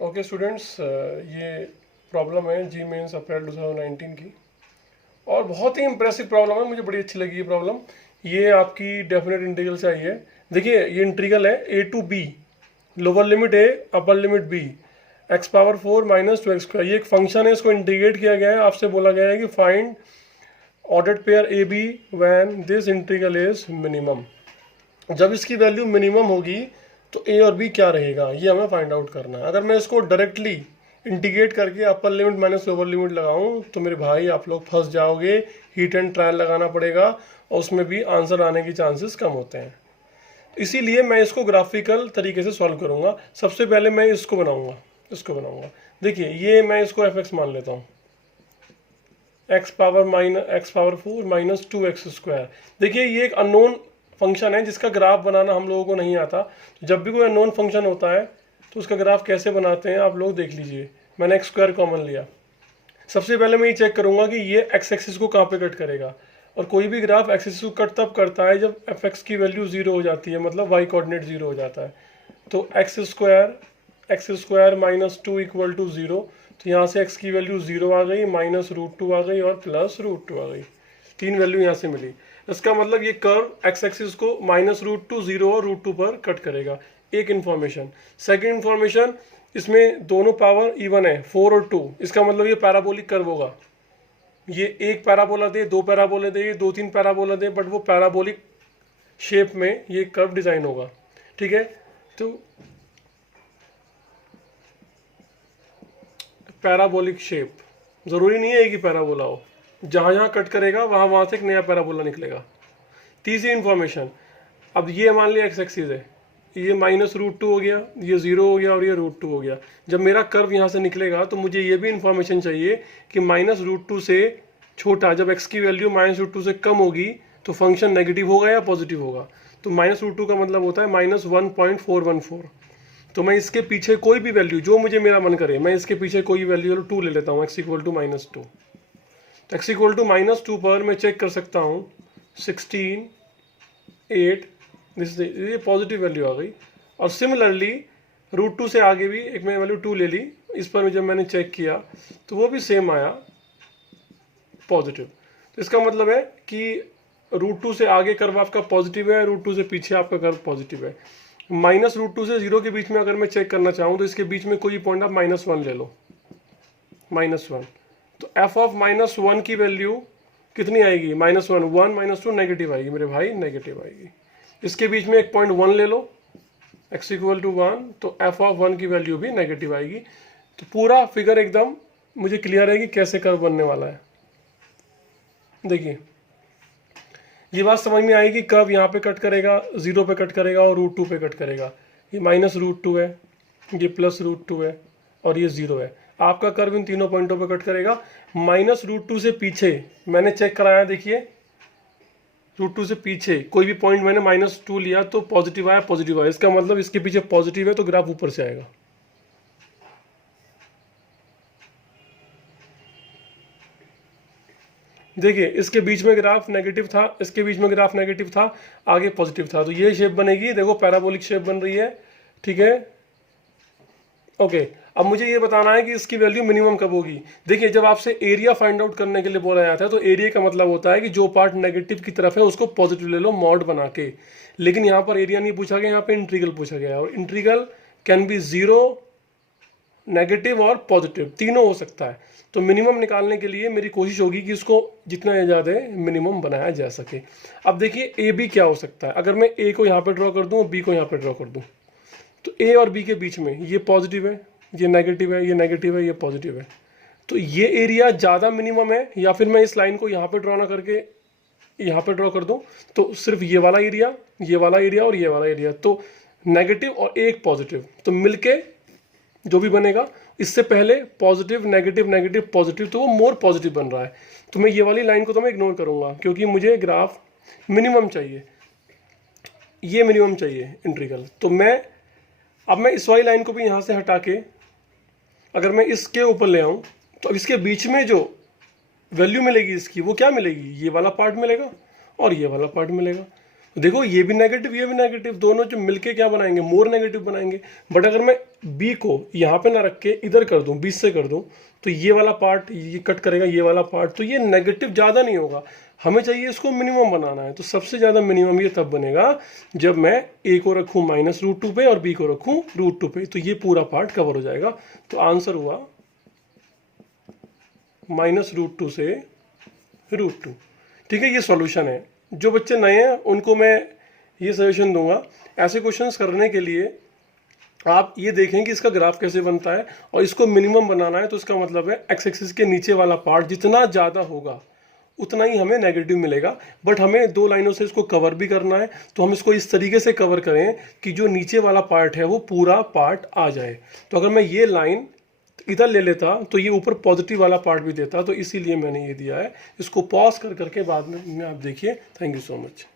Okay students, ये problem है जी mains अप्रैल 2019 की और बहुत ही इंप्रेसिव प्रॉब्लम है। मुझे बड़ी अच्छी लगी ये प्रॉब्लम। ये आपकी डेफिनेट इंटीग्रल से आई है। देखिए ये इंटीग्रल है A to B, lower limit A upper limit B, X power 4 minus 2 X square. ये एक फंक्शन है, इसको इंटीग्रेट किया गया है। आपसे बोला गया है कि find ordered pair A B when this integral is minimum. जब इसकी वैल्यू मिनिमम होगी तो ए और बी क्या रहेगा, ये हमें फाइंड आउट करना है। अगर मैं इसको डायरेक्टली इंटीग्रेट करके upper limit minus lower limit लगाऊं तो मेरे भाई आप लोग फंस जाओगे। हीट एंड ट्रायल लगाना पड़ेगा और उसमें भी आंसर आने की चांसेस कम होते हैं। इसीलिए मैं इसको ग्राफिकल तरीके से सॉल्व करूंगा। सबसे पहले मैं इसको बनाऊंगा। देखिए ये मैं इसको एफ एक्स मान लेता हूँ, x power 4 minus 2 X square. देखिए ये एक अननोन फंक्शन है जिसका ग्राफ बनाना हम लोगों को नहीं आता। तो जब भी कोई अननोन फंक्शन होता है तो उसका ग्राफ कैसे बनाते हैं आप लोग देख लीजिए। मैंने एक्स स्क्वायर कॉमन लिया। सबसे पहले मैं ये चेक करूंगा कि ये एक्स एक्सिस को कहाँ पे कट करेगा, और कोई भी ग्राफ एक्स एक्सिस को कट तब करता है जब एफ एक्स की वैल्यू 0 हो जाती है, मतलब वाई कोऑर्डिनेट 0 हो जाता है। तो X square minus 2 equal to 0। तो यहाँ से x की वैल्यू 0 आ गई, माइनस √2 आ गई और प्लस √2 आ गई। तीन वैल्यू यहाँ से मिली। इसका मतलब ये कर्व एक्स एक्सिस को माइनस √2, 0 और √2 पर कट करेगा। एक इन्फॉर्मेशन। सेकेंड इन्फॉर्मेशन, इसमें दोनों पावर इवन है, 4 और 2। इसका मतलब ये पैराबोलिक कर्व होगा। ये एक पैराबोला दे, दो पैराबोला दे, दो तीन पैराबोला दे, बट वो पैराबोलिक शेप में ये कर्व डिजाइन होगा। ठीक है, तो पैराबोलिक शेप जरूरी नहीं है कि पैराबोला हो, जहां जहां कट करेगा वहां वहां से एक नया पैराबोला निकलेगा। तीसरी इंफॉर्मेशन, अब ये मान लिया एक्स एक्सिस है, ये माइनस √2 हो गया, ये 0 हो गया और ये √2 हो गया। जब मेरा कर्व यहाँ से निकलेगा तो मुझे ये भी इंफॉर्मेशन चाहिए कि माइनस √2 से छोटा, जब एक्स की वैल्यू माइनस √2 से कम होगी तो फंक्शन नेगेटिव होगा या पॉजिटिव होगा। तो माइनस √2 का मतलब होता है माइनस 1.414। तो मैं इसके पीछे कोई भी वैल्यू जो मुझे मेरा मन करे, मैं इसके पीछे कोई वैल्यू 2 ले लेता हूँ, x इक्वल टू -2। तो x इक्वल टू -2 पर मैं चेक कर सकता हूँ 16, 8, ये पॉजिटिव वैल्यू आ गई। और सिमिलरली √2 से आगे भी एक मैं वैल्यू 2 ले ली, इस पर जब मैंने चेक किया तो वो भी सेम आया, पॉजिटिव। तो इसका मतलब है कि √2 से आगे कर्व आपका पॉजिटिव है, √2 से पीछे आपका कर्व पॉजिटिव है। माइनस √2 से 0 के बीच में अगर मैं चेक करना चाहूँ तो इसके बीच में कोई पॉइंट आप -1 ले लो, -1। तो f ऑफ -1 की वैल्यू कितनी आएगी, -1, 1 -2 नेगेटिव आएगी मेरे भाई, नेगेटिव आएगी। इसके बीच में एक पॉइंट 1 ले लो, x इक्वल टू 1, तो f ऑफ 1 की वैल्यू भी नेगेटिव आएगी। तो पूरा फिगर एकदम मुझे क्लियर है कि कैसे कर्व बनने वाला है। देखिए ये बात समझ में आएगी, कर्व यहाँ पे कट करेगा, 0 पे कट करेगा और √2 पे कट करेगा। ये माइनस √2 है, ये प्लस √2 है और ये 0 है। आपका कर्व इन तीनों पॉइंटों पे कट करेगा। माइनस √2 से पीछे मैंने चेक कराया, देखिए √2 से पीछे कोई भी पॉइंट मैंने -2 लिया तो पॉजिटिव आया, पॉजिटिव आया। इसका मतलब इसके पीछे पॉजिटिव है तो ग्राफ ऊपर से आएगा। देखिए इसके बीच में ग्राफ नेगेटिव था, इसके बीच में ग्राफ नेगेटिव था, आगे पॉजिटिव था, तो ये शेप बनेगी। देखो पैराबोलिक शेप बन रही है। ठीक है, ओके। अब मुझे ये बताना है कि इसकी वैल्यू मिनिमम कब होगी। देखिए जब आपसे एरिया फाइंड आउट करने के लिए बोला जाता है तो एरिया का मतलब होता है कि जो पार्ट नेगेटिव की तरफ है उसको पॉजिटिव ले लो, मॉड बना के। लेकिन यहाँ पर एरिया नहीं पूछा गया, यहाँ पे इंटीग्रल पूछा गया, और इंटीग्रल कैन बी 0, नेगेटिव और पॉजिटिव, तीनों हो सकता है। तो मिनिमम निकालने के लिए मेरी कोशिश होगी कि इसको जितना ज़्यादा मिनिमम बनाया जा सके। अब देखिए ए बी क्या हो सकता है। अगर मैं ए को यहाँ पे ड्रॉ कर दूँ, बी को यहाँ पे ड्रॉ कर दूँ, तो ए और बी के बीच में ये पॉजिटिव है, ये नेगेटिव है, ये नेगेटिव है, ये पॉजिटिव है। तो ये एरिया ज़्यादा मिनिमम है, या फिर मैं इस लाइन को यहाँ पे ड्रॉ ना करके यहाँ पे ड्रॉ कर दूँ तो सिर्फ ये वाला एरिया, ये वाला एरिया और ये वाला एरिया, तो नेगेटिव और एक पॉजिटिव, तो मिलके जो भी बनेगा। इससे पहले पॉजिटिव नेगेटिव नेगेटिव पॉजिटिव, तो वो मोर पॉजिटिव बन रहा है। तो मैं ये वाली लाइन को तो मैं इग्नोर करूंगा क्योंकि मुझे ग्राफ मिनिमम चाहिए, ये मिनिमम चाहिए इंटीग्रल। तो अब मैं इस वाली लाइन को भी यहाँ से हटा के अगर मैं इसके ऊपर ले आऊँ तो अब इसके बीच में जो वैल्यू मिलेगी इसकी वो क्या मिलेगी, ये वाला पार्ट मिलेगा और ये वाला पार्ट मिलेगा। देखो ये भी नेगेटिव, दोनों जो मिलके क्या बनाएंगे, मोर नेगेटिव बनाएंगे। बट अगर मैं बी को यहाँ पे ना रख के इधर कर दूं, 20 से कर दूं, तो ये वाला पार्ट ये कट करेगा, ये वाला पार्ट, तो ये नेगेटिव ज़्यादा नहीं होगा। हमें चाहिए इसको मिनिमम बनाना है, तो सबसे ज़्यादा मिनिमम ये तब बनेगा जब मैं ए को रखूँ -√2 पे और बी को रखूँ √2 पे, तो ये पूरा पार्ट कवर हो जाएगा। तो आंसर हुआ -√2 से √2। ठीक है, ये सॉल्यूशन है। जो बच्चे नए हैं उनको मैं ये सजेशन दूंगा, ऐसे क्वेश्चंस करने के लिए आप ये देखें कि इसका ग्राफ कैसे बनता है, और इसको मिनिमम बनाना है। तो इसका मतलब है एक्स एक्सिस के नीचे वाला पार्ट जितना ज़्यादा होगा उतना ही हमें नेगेटिव मिलेगा। बट हमें 2 लाइनों से इसको कवर भी करना है, तो हम इसको इस तरीके से कवर करें कि जो नीचे वाला पार्ट है वो पूरा पार्ट आ जाए। तो अगर मैं ये लाइन इधर ले लेता तो ये ऊपर पॉजिटिव वाला पार्ट भी देता, तो इसीलिए मैंने ये दिया है। इसको पॉज कर करके बाद में आप देखिए। Thank you so much.